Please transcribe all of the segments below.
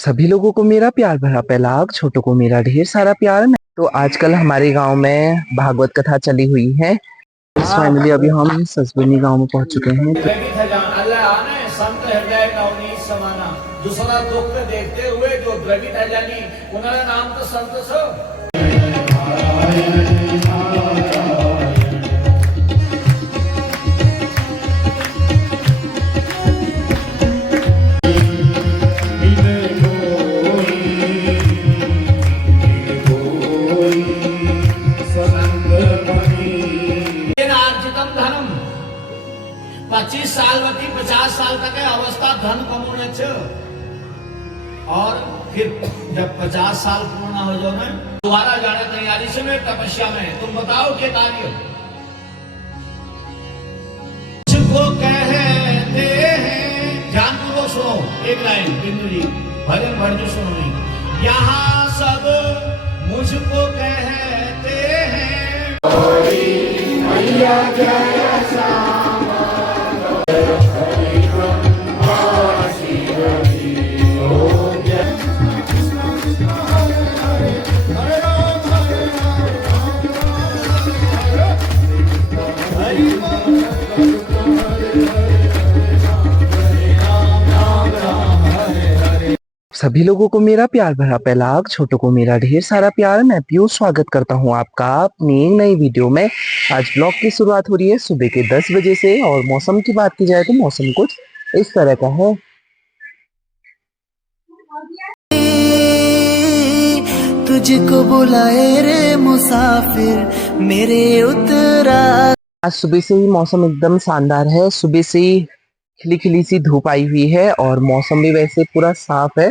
सभी लोगों को मेरा प्यार भरा पैलाग, छोटों को मेरा ढेर सारा प्यार। तो आजकल हमारे गांव में भागवत कथा चली हुई है। फाइनली अभी हम ससबनी गांव में पहुंच चुके हैं। दूसरा दुख देखते हुए जो द्रवित है जानी उन्होंने नाम तो संत धनम 25 साल वती 50 साल तक है अवस्था धन कमाने और फिर जब 50 साल पूर्ण हो जाओ ना दोबारा जाने तैयारी से मैं तपस्या में तुम बताओ क्या कार्य मुझको कहते हैं जान को सुनो एक लाइन बिंदु जी भजन भजन सुनो नहीं यहाँ सब मुझको कहते हैं मैया जय सभी लोगों को मेरा प्यार भरा पैलाग, छोटों को मेरा ढेर सारा प्यार। मैं पीयूष स्वागत करता हूं आपका अपनी नई वीडियो में। आज ब्लॉग की शुरुआत हो रही है सुबह के 10 बजे से और मौसम की बात की जाए तो मौसम कुछ इस तरह का है। तुझको बुलाए रे मुसाफिर मेरे उतरा। आज सुबह से ही मौसम एकदम शानदार है। सुबह से ही खिली खिली सी धूप आई हुई है और मौसम भी वैसे पूरा साफ है।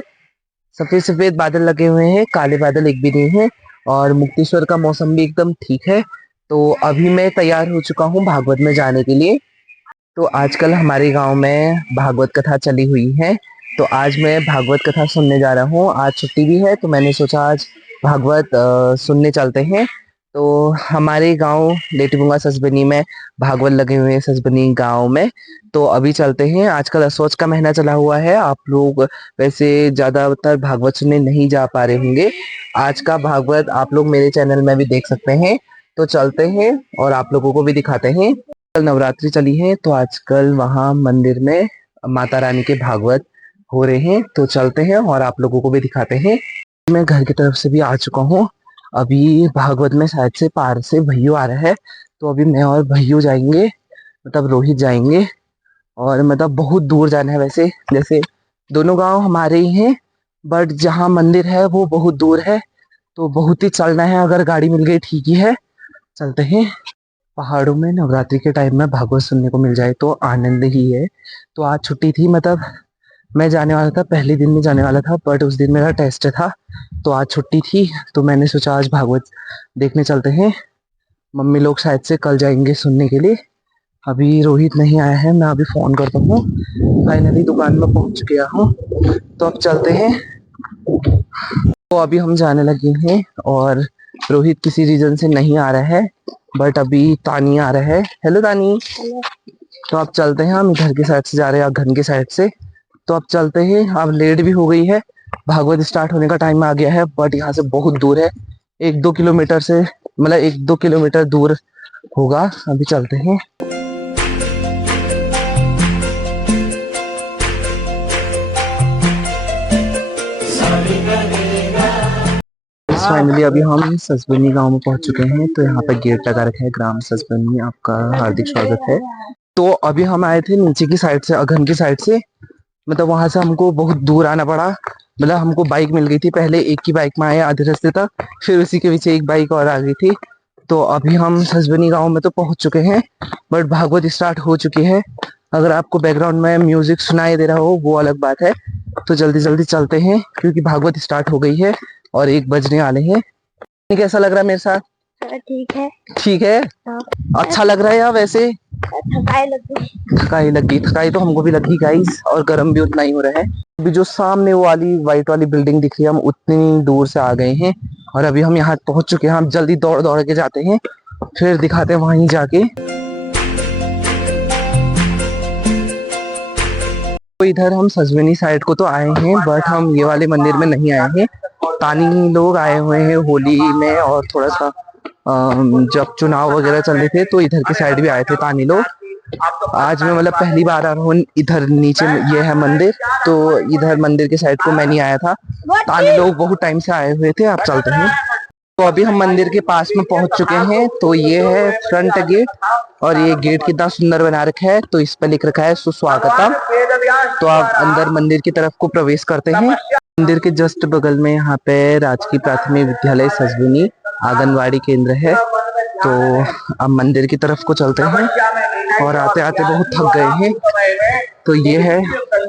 सफेद सफेद बादल लगे हुए हैं, काले बादल एक भी नहीं है और मुक्तेश्वर का मौसम भी एकदम ठीक है। तो अभी मैं तैयार हो चुका हूँ भागवत में जाने के लिए। तो आजकल हमारे गांव में भागवत कथा चली हुई है, तो आज मैं भागवत कथा सुनने जा रहा हूँ। आज छुट्टी भी है तो मैंने सोचा आज भागवत सुनने चलते हैं। तो हमारे गांव लेटीबुंगा ससबनी में भागवत लगे हुए हैं, ससबनी गांव में। तो अभी चलते हैं। आजकल असोच का महीना चला हुआ है, आप लोग वैसे ज्यादातर भागवत सुनने नहीं जा पा रहे होंगे। आज का भागवत आप लोग मेरे चैनल में भी देख सकते हैं। तो चलते हैं और आप लोगों को भी दिखाते हैं। कल नवरात्रि चली है तो आजकल वहाँ मंदिर में माता रानी के भागवत हो रहे हैं। तो चलते हैं और आप लोगों को भी दिखाते हैं। मैं घर की तरफ से भी आ चुका हूँ। अभी भागवत में शायद से पार से भैया आ रहा है, तो अभी मैं और भैया जाएंगे, मतलब रोहित जाएंगे। और मतलब बहुत दूर जाना है वैसे, जैसे दोनों गांव हमारे ही हैं बट जहाँ मंदिर है वो बहुत दूर है, तो बहुत ही चलना है। अगर गाड़ी मिल गई ठीक ही है, चलते हैं। पहाड़ों में नवरात्रि के टाइम में भागवत सुनने को मिल जाए तो आनंद ही है। तो आज छुट्टी थी, मतलब मैं जाने वाला था, पहले दिन में जाने वाला था बट उस दिन मेरा टेस्ट था तो आज छुट्टी थी। तो मैंने सोचा आज भागवत देखने चलते हैं। मम्मी लोग शायद से कल जाएंगे सुनने के लिए। अभी रोहित नहीं आया है, मैं अभी फोन करता हूँ। फाइनली दुकान में पहुंच गया हूँ, तो अब चलते हैं। तो अभी हम जाने लगे हैं और रोहित किसी रीजन से नहीं आ रहा है बट अभी तानी आ रहा है। हेलो तानी। तो अब चलते हैं, हम इधर की साइड से जा रहे हैं, घर की साइड से। तो अब चलते हैं, अब लेट भी हो गई है, भागवत स्टार्ट होने का टाइम आ गया है बट यहाँ से बहुत दूर है, 1-2 किलोमीटर से, मतलब 1-2 किलोमीटर दूर होगा। अभी चलते हैं। फाइनली अभी हम ससबनी गांव में पहुंच चुके हैं। तो यहाँ पर गेट लगा रखा है, ग्राम ससबनी, आपका हार्दिक स्वागत है। तो अभी हम आए थे नीचे की साइड से, अघन की साइड से, मतलब वहां से हमको बहुत दूर आना पड़ा। मतलब हमको बाइक मिल गई थी, पहले एक की बाइक में आए आधे रास्ते तक, फिर उसी के पीछे एक बाइक और आ गई थी। तो अभी हम ससबनी गांव में तो पहुंच चुके हैं बट भागवत स्टार्ट हो चुकी है। अगर आपको बैकग्राउंड में म्यूजिक सुनाई दे रहा हो वो अलग बात है। तो जल्दी जल्दी चलते हैं क्योंकि भागवत स्टार्ट हो गई है और 1 बजने वाले हैं। कैसा लग रहा है मेरे साथ? ठीक है। ठीक है। हाँ। अच्छा लग रहा है या वैसे? थकाई लगी, थकाई तो हमको भी लगी गाइस, और गर्म भी उतना ही हो रहा है। अभी जो सामने वो वाली व्हाइट वाली बिल्डिंग दिख रही है, हम उतनी दूर से आ गए हैं और अभी हम यहाँ पहुंच चुके हैं। हम जल्दी दौड़ दौड़ के जाते हैं, फिर दिखाते हैं वहीं जाके। तो इधर हम सजविनी साइड को तो आए हैं, बट हम ये वाले मंदिर में नहीं आए हैं। तानी लोग आए हुए हैं होली में, और थोड़ा सा जब चुनाव वगैरह चल रहे थे तो इधर की साइड भी आए थे तानी लोग। आज मैं मतलब पहली बार आ रहा हूँ इधर। नीचे ये है मंदिर, तो इधर मंदिर के साइड को मैं नहीं आया था। तानी लोग बहुत टाइम से आए हुए थे। आप चलते हैं। तो अभी हम मंदिर के पास में पहुंच चुके हैं। तो ये है फ्रंट गेट, और ये गेट कितना सुंदर बना रखा है। तो इस पर लिख रखा है सुस्वागतम। तो आप अंदर मंदिर की तरफ को प्रवेश करते हैं। मंदिर के जस्ट बगल में यहाँ पे राजकीय प्राथमिक विद्यालय सजविनी आंगनवाड़ी केंद्र है। तो अब मंदिर की तरफ को चलते हैं, और आते आते बहुत थक गए हैं। तो ये है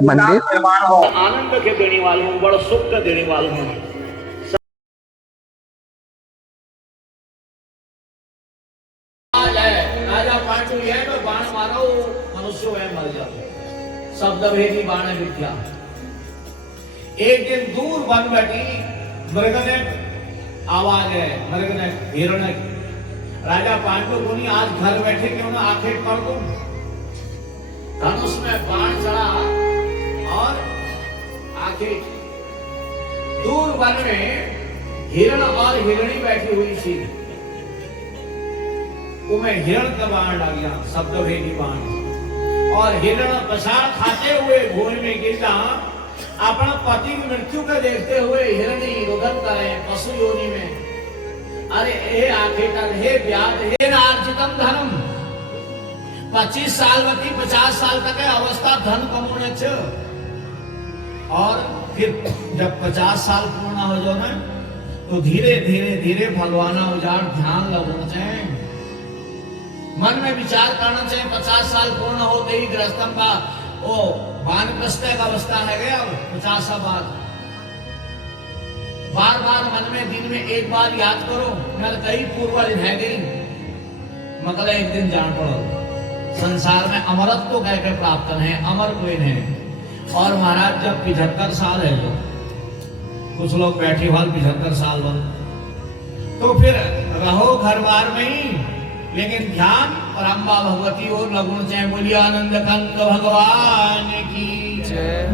मंदिर। आनंद के देने वाले हूँ, बड़ा सुख का देने वाला हूँ। राजा पांडु है तो बाण मारो मनुष्य है मर जाते। शब्द भेदी बाण विद्या। एक दिन दूर वन बैठी मृग ने आवाज है, मृग ने हिरण। राजा पांडु बोली आज घर बैठे क्यों ना आंखें कर दूं। धनुष में बाण चढ़ा और आंखें। दूर वन में हिरण और हिरणी बैठी हुई थी। उन्हें हिरण का बाण लग गया, शब्द भेदी बाण। और हिरण पछाड़ खाते हुए भूमि में गिरा। अपना पति की मृत्यु को देखते हुए हिरणी रुदन करे पशु योनि में। अरे हे आखेटर, हे व्याध, हे आर्जितम धनम। 25 साल बती 50 साल तक है अवस्था धन कमाने छ। और फिर जब 50 साल पूर्ण हो जाओ ना, तो धीरे धीरे धीरे भगवान उजाड़ ध्यान लगना चाहिए। मन में विचार करना चाहिए। 50 साल पूर्ण होते ही गृहस्थम का वो वानप्रस्थ का अवस्था है गया 50 साल बाद। बार बार मन में दिन में एक बार याद करो, मैं कई पूर्व रह गई मतलब एक दिन जान पड़ो। संसार में अमरत्व तो कह के प्राप्त है, अमर कोई नहीं। और महाराज जब 75 साल है तो कुछ लोग बैठे वाल 75 साल बन, तो फिर रहो घर बार में ही, लेकिन ध्यान और अम्बा भगवती और लगुण चाहे। बोलिए आनंद कंत भगवान की जय।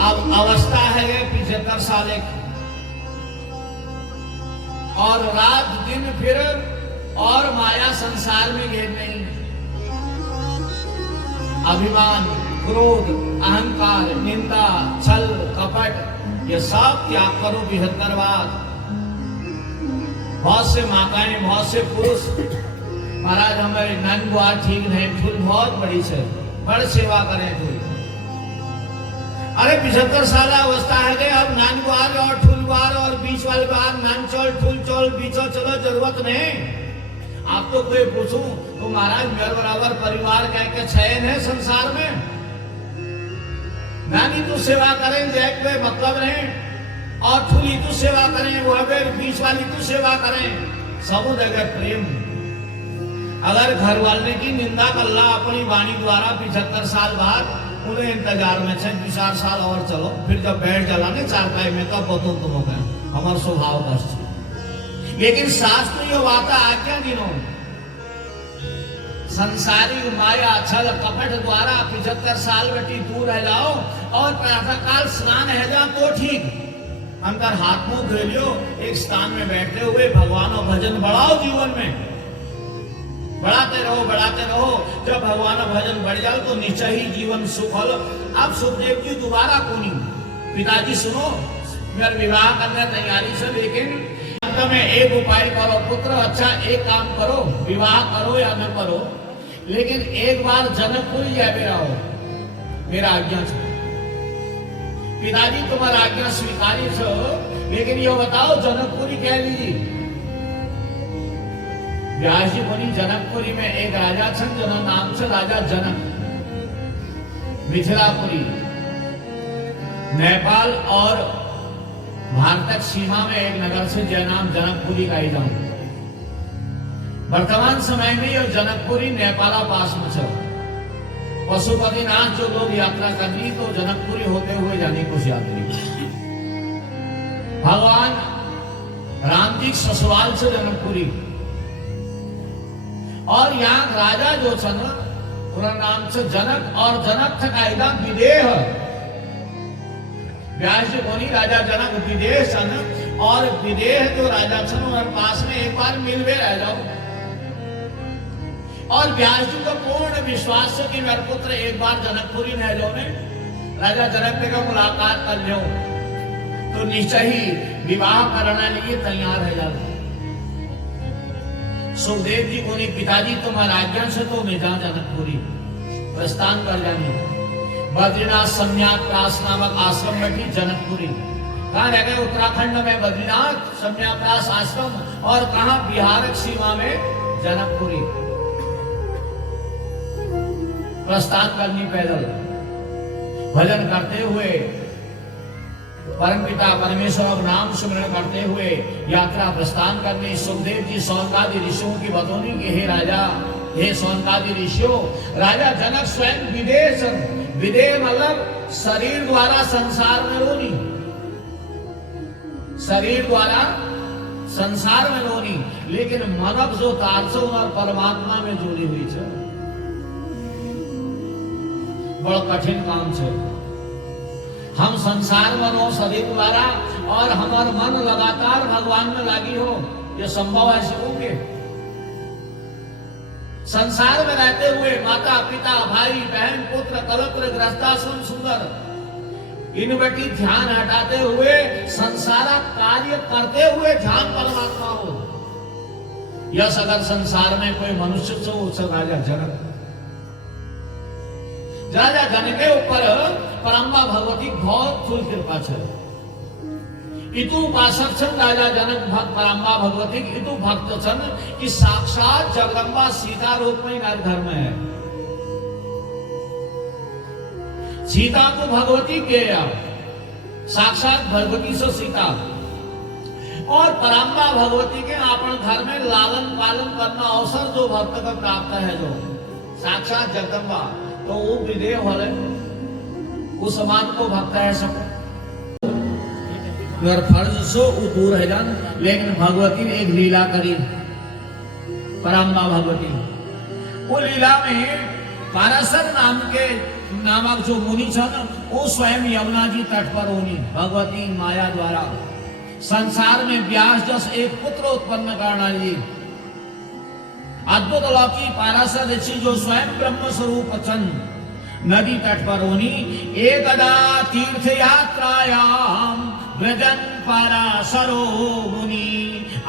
अब अवस्था है 75 साल एक, और रात दिन फिर और माया संसार में घेर नहीं। अभिमान, क्रोध, अहंकार, निंदा, छल, कपट ये सब त्याग करो। 75 बाद बहुत से माताएं, बहुत से पुरुष महाराज हमारे नन बुआ ठीक नहीं, फूल बहुत बड़ी से बड़ सेवा करें फूल। अरे 75 साल अवस्था है गए, अब नान बुआर और ठुल बुआर और बीच वाले बार नान चौल ठुल चौल बीचो चलो जरूरत नहीं। आप तो कोई पूछूं तो महाराज मेरे बराबर परिवार कह के चयन है संसार में। नानी तो सेवा करें जय कोई मतलब नहीं, और ठुली तो सेवा करें, वो बीच वाली तो सेवा करें। सबू जगह प्रेम। अगर घर वाले की निंदा कर ला अपनी वाणी द्वारा 75 साल बाद, उन्हें इंतजार में 4 साल और चलो, फिर जब बैठ जाला ने चारपाई में कब बतो तुम हो गए हमारे स्वभाव कष्ट। लेकिन शास्त्र ये वाता आज्ञा दिनों संसारी माया छल कपट द्वारा 75 साल बेटी दूर रह जाओ, और प्रातः काल स्नान है जा तो ठीक। अंदर हाथ मुंह धो लियो, एक स्थान में बैठते हुए भगवान और भजन बढ़ाओ। जीवन में बढ़ाते रहो बढ़ाते रहो। जब भगवान भजन बढ़ जाओ तो निश्चय ही जीवन सुख हो। अब सुखदेव जी दोबारा कोनी पिताजी सुनो, मेरा विवाह करने तैयारी से, लेकिन अंत में एक उपाय करो पुत्र। अच्छा एक काम करो, विवाह करो या न करो, लेकिन एक बार जनकपुर जाए रहो, मेरा आज्ञा छो। पिताजी तुम्हारा आज्ञा स्वीकारी छो, लेकिन ये बताओ जनकपुरी कह लीजिए। व्यास जी बोली जनकपुरी में एक राजा छन, जनो नाम से राजा जनक। मिथिलापुरी नेपाल और भारत सीमा में एक नगर से जय नाम जनकपुरी का ही जाऊं। वर्तमान समय में यह जनकपुरी नेपाला पास में चल। पशुपतिनाथ जो लोग यात्रा करनी तो जनकपुरी होते हुए जाने कुछ यात्री। भगवान राम जी ससुराल से जनकपुरी, और यहाँ राजा जो छन उनका नाम से जनक और जनक था कायदा विदेह व्यास जी बोली राजा जनक विदेह सन और विदेह जो राजा सन उनके पास में एक बार मिलवे रह जाओ और व्यास जी को पूर्ण विश्वास से कि मेरे पुत्र एक बार जनकपुरी रह जाओ ने राजा जनक ने का मुलाकात कर लो तो निश्चय ही विवाह करने लिए तैयार है जाओ। सुखदेव जी को नहीं पिताजी तुम्हारा आज्ञा से तो मैं जा जनकपुरी प्रस्थान कर जानी बद्रीनाथ सम्याप्रास नामक आश्रम में थी जनकपुरी कहाँ रह गए उत्तराखंड में बद्रीनाथ सम्याप्रास आश्रम और कहा बिहार सीमा में जनकपुरी प्रस्थान करनी पैदल भजन करते हुए परमपिता परमेश्वर नाम सुमरण करते हुए यात्रा प्रस्थान करनी। सुखदेव जी सौनकादि ऋषियों की बतौनी कि हे राजा हे सौनकादि ऋषियों राजा जनक स्वयं विदेश विदेह मतलब शरीर द्वारा संसार में रोनी शरीर द्वारा संसार में रोनी लेकिन मनक जो तारसो और परमात्मा में जुड़ी हुई है बड़ा कठिन काम है। हम संसार में रहो शरीर द्वारा और हमारा मन लगातार भगवान में लागी हो ये संभव है सकोगे। संसार में रहते हुए माता पिता भाई बहन पुत्र कलत्र गृहस्थाश्रम सुंदर इन बेटी ध्यान हटाते हुए संसार कार्य करते हुए ध्यान परमात्मा हो यस अगर संसार में कोई मनुष्य से उत्सव राजा जनक राजा जनक के ऊपर परम्बा भगवती बहुत फुल कृपा है। इतु उपासक छन राजा जनक परम्बा भगवती इतु भक्त छन कि साक्षात जगदम्बा सीता रूप में घर घर में है। सीता को भगवती के साक्षात भगवती से सीता और परम्बा भगवती के अपन घर में लालन पालन करना अवसर जो भक्त को प्राप्त है जो साक्षात जगदम्बा तो वो विदेह वाले उस समान को भक्त है सब फर्ज सो दूर है जान लेकिन भगवती ने एक लीला करी परम्बा भगवती वो लीला में पाराशर नामक जो मुनि छन वो स्वयं यमुना जी तट पर होनी भगवती माया द्वारा संसार में व्यास जस एक पुत्र उत्पन्न करना जी अद्भुत लौकी पाराशर ऋषि जो स्वयं ब्रह्म स्वरूप चंद नदी तट पर होनी एकदा तीर्थ यात्रायाम व्रजन पाराशरो मुनि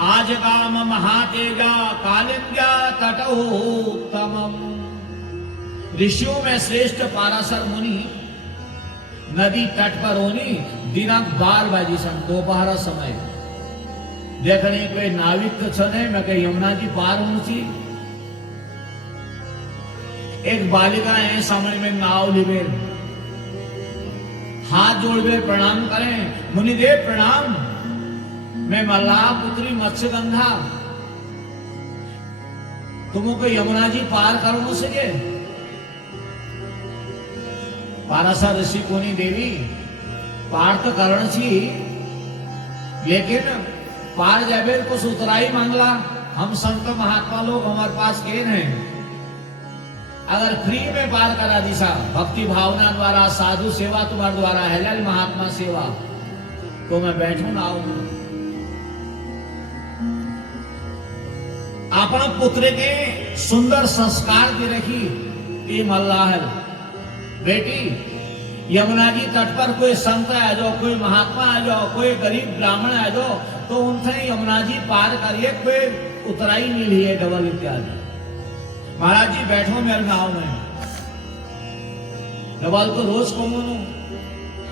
आज काम महातेजा कालिंद्या तटोत्तमम। ऋषियों में श्रेष्ठ पाराशर मुनि नदी तट पर होनी दिनांक 12 बजे सन दोपहर समय देखने कोई नाविक छने मैं कह यमुना जी पार होनी एक बालिका है सामने में नाव लिबे हाथ जोड़वे प्रणाम करें मुनिदेव प्रणाम मैं मल्लाह पुत्री मत्स्यगंधा तुमको यमुना जी पार करो सके पाराशर ऋषि कोनी देवी पार तो करण छी लेकिन पार जाबे कुछ उतराई मांगला हम संत महात्मा लोग हमारे पास के हैं अगर फ्री में पार करा दिशा भक्ति भावना द्वारा साधु सेवा तुम्हारे द्वारा है महात्मा सेवा तो मैं बैठू ना आऊ अपना पुत्र के सुंदर संस्कार की रखी ये मल्लाह बेटी यमुना जी तट पर कोई संत आ जाओ कोई महात्मा आ जाओ कोई गरीब ब्राह्मण आ जाओ तो उनसे यमुना जी पार करिए कोई उतराई नहीं लिए डबल इत्यादि महाराज जी बैठो मेरे गांव में डबल तो रोज कहूँ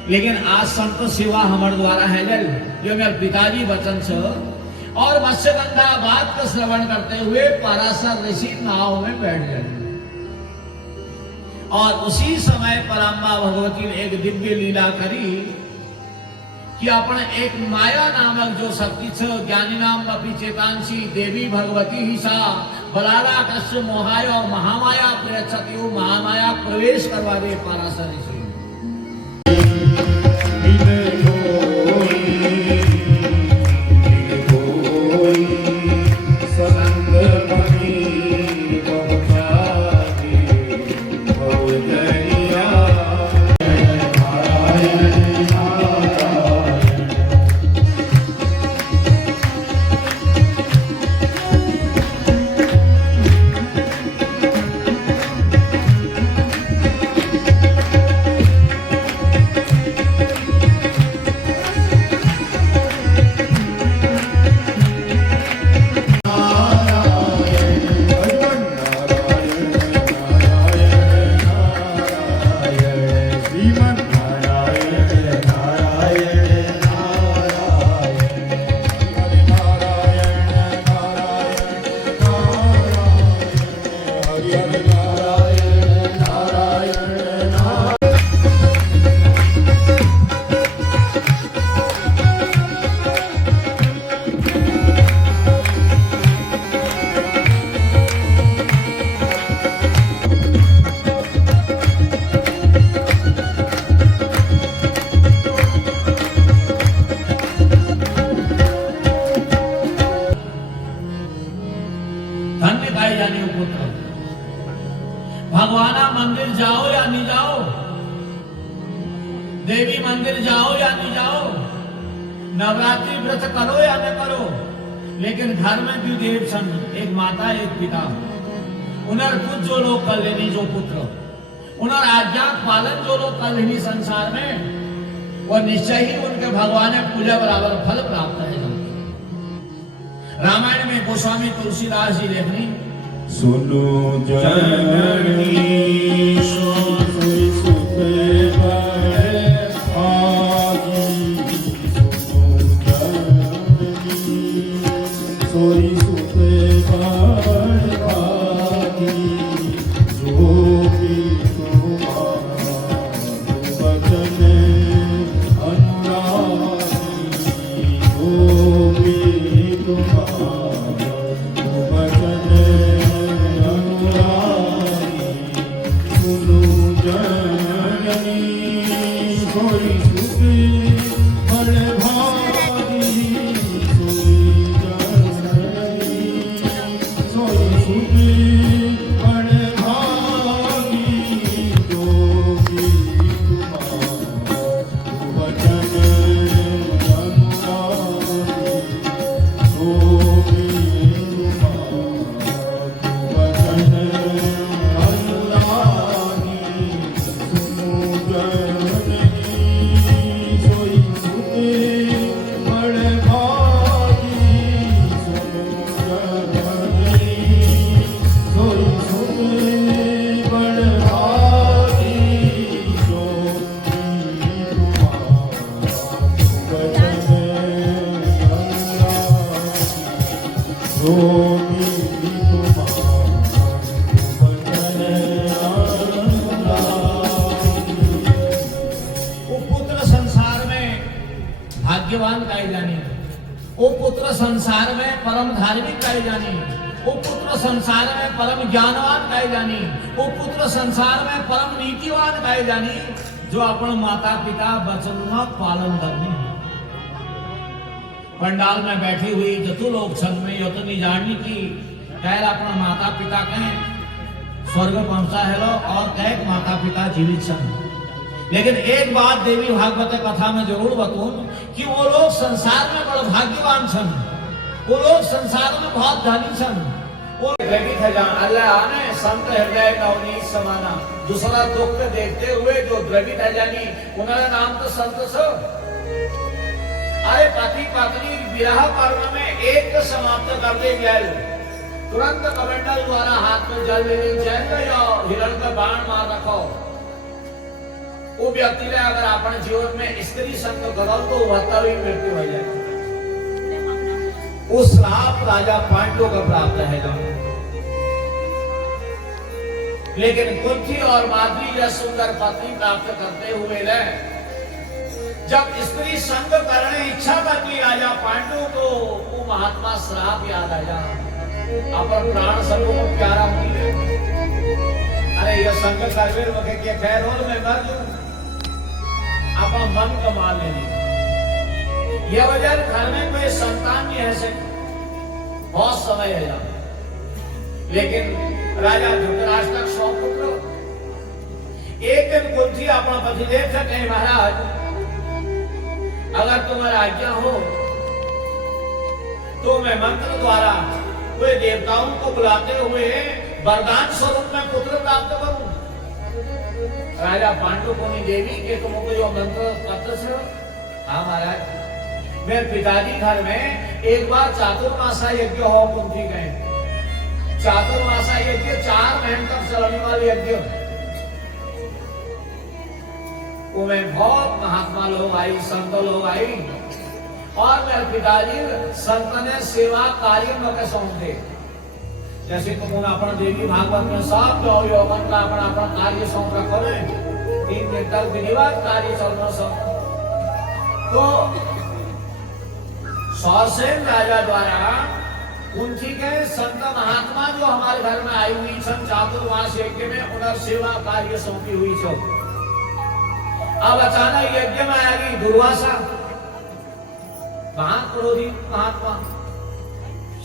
लेकिन आज संत सेवा हमारे द्वारा है जो मेरे पिताजी वचन से और मत्स्यगंधा बात का श्रवण करते हुए पाराशर ऋषि नाव में बैठ गए और उसी समय परम्बा भगवती ने एक दिव्य लीला करी कि अपन एक माया नामक जो शक्ति छ ज्ञानी नाम अपनी चेतांशी देवी भगवती ही सा बलाला कश्य मोहाय और महामाया प्रयच्छति महामाया प्रवेश करवा दे पाराशर ऋषि देवी मंदिर जाओ या नहीं जाओ, नवरात्रि व्रत करो या न करो, लेकिन घर में भी देव सन, एक माता एक पिता, उनर कुछ जो लोग कर लेनी जो पुत्र, उनर आज्ञा पालन जो लोग कर लेनी संसार में, वह निश्चय ही उनके भगवान पूजा बराबर फल प्राप्त है। रामायण में गोस्वामी तुलसीदास जी लेखनी सुनो जननी सोई सुते बड़े भागी, सुनो जननी सोई सुते बड़े भागी, जो भी तुम्हारा वचन अनुरागी, जो भी तुम्हारा भाग्यवान कहे जानी, वो पुत्र संसार में परम धार्मिक कहे जानी, वो पुत्र संसार में परम ज्ञानवान कहे जानी, वो पुत्र संसार में परम नीतिवान कहे जानी, जो अपन माता पिता वचन का पालन करने। पंडाल में बैठी हुई जतु लोग छन में यो तो नहीं जाननी की कह अपना माता पिता कहें स्वर्ग पहुंचा है लो और कह माता पिता जीवित छन। लेकिन एक बात देवी भागवत कथा में जरूर बताऊं कि वो लोग संसार में बड़े भाग्यवान छन, वो लोग संसार में बहुत धनी छन। वो द्रवित है जहां अल्लाह ने संत हृदय नवनीत समाना, दूसरा दुख देखते हुए जो द्रवित है जानी उन्होंने नाम तो संत सो। अरे पति पत्नी विवाह पर्व में एक समाप्त कर दे गया, तुरंत कमंडल द्वारा हाथ में जल लेने चैन या हिरण का बाण मार रखो। वो व्यक्ति ने अगर अपने जीवन में स्त्री संग करो तो वह भी मृत्यु हो जाए। उस श्राप राजा पांडु को प्राप्त है। लेकिन कुंती और माधवी यह सुंदर पत्नी प्राप्त करते हुए जब स्त्री संग करने इच्छा करती राजा पांडु को वो महात्मा श्राप याद आया। अपन प्राण सबको प्यारा हुई है। अरे यह संग करवे वके के खैर हो मैं मर जाऊं, अपना मन कमा लेनी। यह वजह घर में कोई संतान नहीं है से बहुत समय है। लेकिन राजा धृतराष्ट्र का 100 पुत्र, एक दिन कुंती अपना पतिदेव से कहे महाराज अगर तुम्हारा आज्ञा हो तो मैं मंत्र द्वारा वे देवताओं को बुलाते हुए वरदान स्वरूप में पुत्र प्राप्त करूं। राजा पांडु को देवी के तुमको जो मंत्र पत्र से हाँ महाराज मेरे पिताजी घर में एक बार चातुर्मासा यज्ञ हो कुंती गए। चातुर्मासा यज्ञ 4 महीने तक चलने वाले यज्ञ, उनमें बहुत महात्मा लोग आई, संत लोग आई और मेरे पिताजी संत ने सेवा कार्य में सौंप दे। जैसे तुम अपना देवी भागवत में सब जो यौवन का अपना अपना कार्य सौंप रखो ने 3 दिन तक विधिवत कार्य चलना सब। तो सौसेन राजा द्वारा उनकी के संत महात्मा जो हमारे घर में आई हुई छन चातुर्मास यज्ञ में उन्हें सेवा कार्य सौंपी हुई छो। अब अचानक यज्ञ में आ गई दुर्वासा, कहां क्रोधित महात्मा।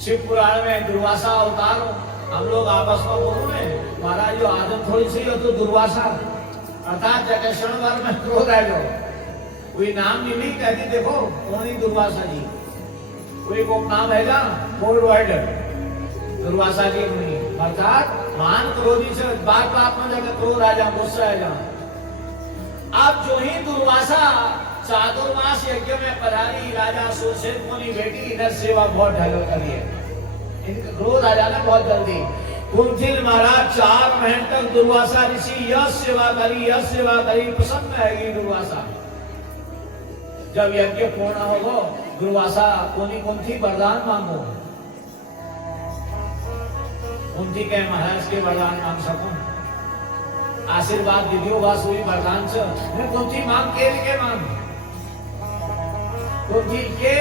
शिव पुराण में दुर्वासा अवतार हो, हम लोग आपस में बोलो ने महाराज जो आदम थोड़ी सी हो तो दुर्वासा अर्थात जगह क्षण भर में क्रोध है जो कोई नाम नहीं ली कहती देखो कौन ही दुर्वासा जी, कोई को नाम है जा वर्ल्ड वाइड दुर्वासा जी मुनि अर्थात महान क्रोधी से बात बात में जाकर क्रोध आ जा, गुस्सा आ जा। अब जो ही दुर्वासा चातुर्मास यज्ञ में पधारी राजा सुरसेन मुनि बेटी इधर सेवा बहुत ढल करी है, इनका क्रोध आ जाना बहुत जल्दी। कुंथिल महाराज 4 महीने तक दुर्वासा ऋषि यह सेवा करी प्रसन्न रहेगी दुर्वासा। जब यज्ञ पूर्ण होगा दुर्वासा कुंथी वरदान मांगो, कुंथी के महाराज के वरदान मांग सकूं, आशीर्वाद दीजियो वासुरी वरदान से मैं कुंथी मांग के मांग, कुंथी के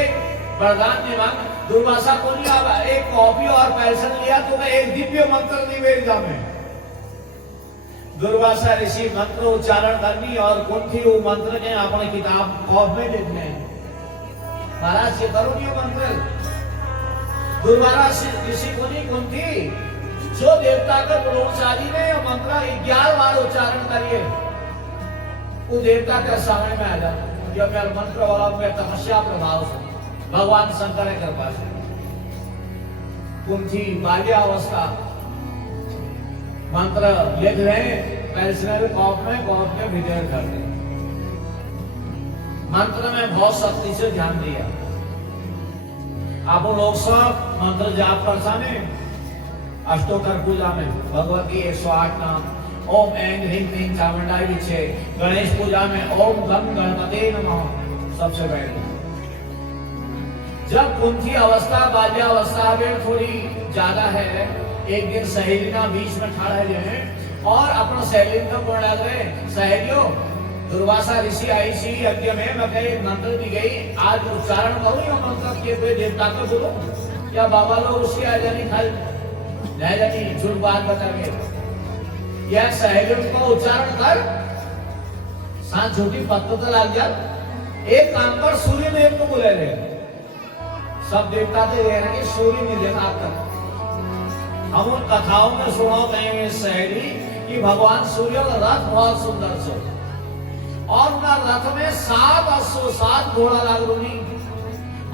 वरदान ने मांग। दुर्वासा को नहीं आवा, एक कॉपी और पेंसिल लिया तो मैं एक दिव्य मंत्र निवेदा में दुर्वासा ऋषि मंत्र उच्चारण करनी और कुंथी वो मंत्र के अपने किताब कॉप में लिखने। महाराज से करो ये मंत्र। दुर्वासा ऋषि को नहीं कुंथी जो देवता का गुणशाली ने यह मंत्र 11 बार उच्चारण करिए, वो देवता के सामने में आ जाए। जब मेरा मंत्र वाला में तपस्या प्रभाव से भगवान शंकर की कृपा से कुंथी बाल्यावस्था मंत्र लिख रहे पेंसिल कॉप में विजय कर दे। मंत्र में बहुत शक्ति से ध्यान दिया। आप लोग सब मंत्र जाप करता ने अष्टोत्तर पूजा में भगवती 108 नाम ओम ऐं ह्रीं क्लीं चामुंडाय विचे, गणेश पूजा में ओम गं गणपते नमः सबसे पहले। जब कुंथी अवस्था बाल्यावस्था में थोड़ी ज्यादा है, एक दिन सहेली ना बीच में खड़ा है और अपना सहेली को बोल रहे सहेलियों दुर्वासा ऋषि आई सी यज्ञ में मैं कहीं मंत्र दी गई, आज उच्चारण करूं या मंत्र के हुए देवता को बोलो या बाबा लोग उसकी आ जानी खाल नहीं जानी झूठ बात बताएंगे। यह सहेलियों को उच्चारण कर सांस झूठी पत्तों तो लग जा। एक काम पर सूर्य देव को बुला रहे, सब देवता तो ये है कि सूर्य नहीं देखा आप तक। हम उन कथाओं में सुनो कहेंगे सहेली कि भगवान सूर्य का रथ बहुत सुंदर से और उनका रथ में 7 घोड़ा लाग रूनी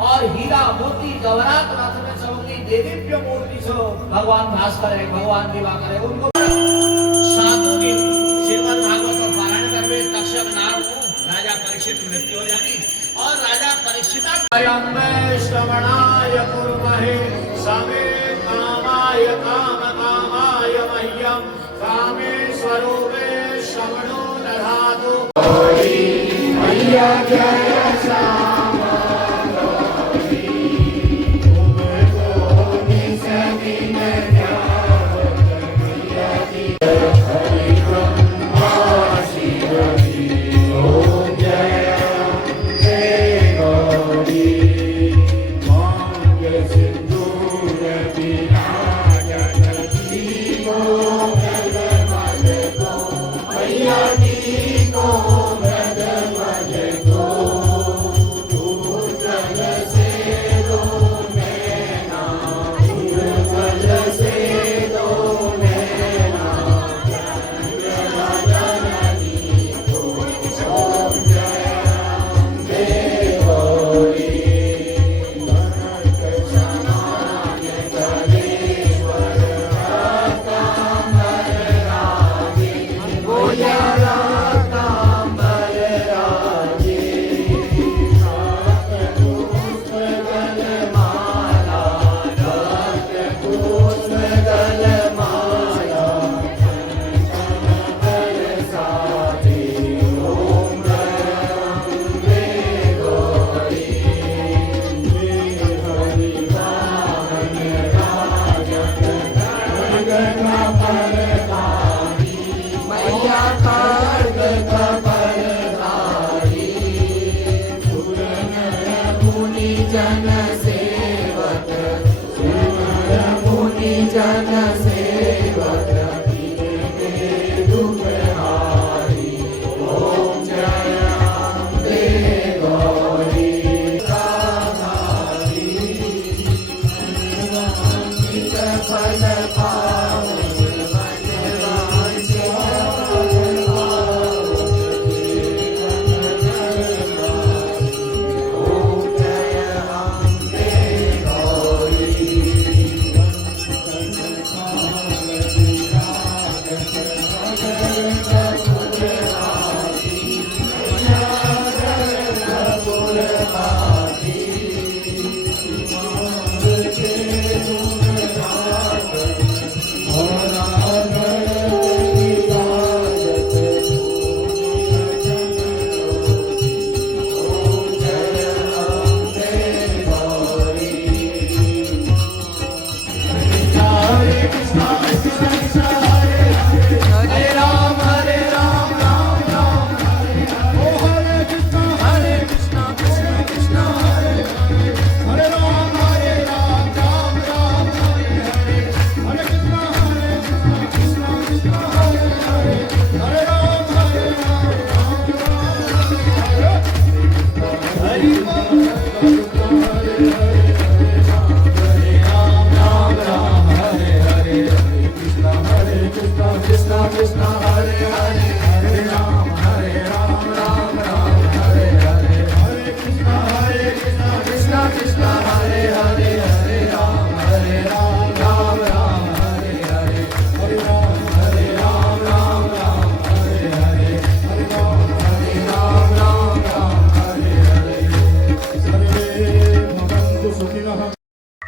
और हीरा मोती जवाहरात रथ में चमकती देदीप्य मूर्ति से भगवान भास्कर है, भगवान दिवाकर है। उनको 7 दिन श्रीमद् भागवत का पारायण करवे तक्षक नाग राजा परीक्षित मृत्यु हो जानी और राजा परीक्षित श्रवणाय कुर्महे समे कामाय काम कामाय मह्यम कामेश्वरो मे श्रवणो दधातु। मैया जय श्याम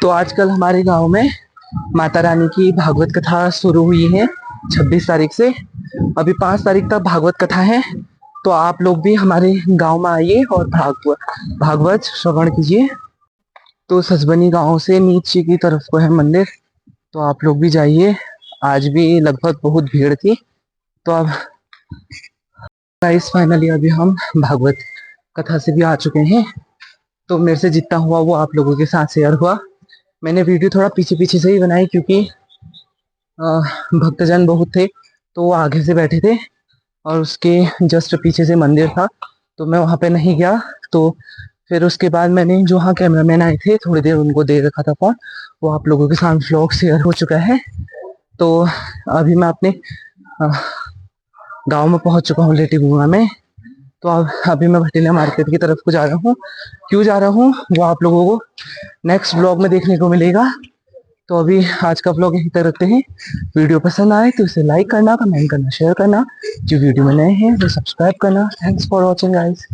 तो आजकल हमारे गांव में माता रानी की भागवत कथा शुरू हुई है 26 तारीख से। अभी 5 तारीख तक भागवत कथा है। तो आप लोग भी हमारे गांव में आइए और भागवत श्रवण कीजिए। तो सजबनी गांव से नीचे की तरफ को है मंदिर, तो आप लोग भी जाइए। आज भी लगभग बहुत भीड़ थी। तो अब गाइस फाइनली अभी हम भागवत कथा से भी आ चुके हैं। तो मेरे से जितना हुआ वो आप लोगों के साथ शेयर हुआ। मैंने वीडियो थोड़ा पीछे पीछे से ही बनाई क्योंकि भक्तजन बहुत थे, तो वो आगे से बैठे थे और उसके जस्ट पीछे से मंदिर था, तो मैं वहाँ पे नहीं गया। तो फिर उसके बाद मैंने जो हाँ कैमरामैन आए थे थोड़ी देर उनको दे रखा था फोन, वो आप लोगों के साथ व्लॉग शेयर हो चुका है। तो अभी मैं अपने गांव में पहुंच चुका हूँ लेटीगुआ में। तो अब अभी मैं भटिंडा मार्केट की तरफ को जा रहा हूँ। क्यों जा रहा हूँ वो आप लोगों को नेक्स्ट व्लॉग में देखने को मिलेगा। तो अभी आज का व्लॉग यहीं तक रखते हैं। वीडियो पसंद आए तो इसे लाइक करना, कमेंट करना, शेयर करना। जो वीडियो में नए हैं वो सब्सक्राइब करना। Thanks for watching guys.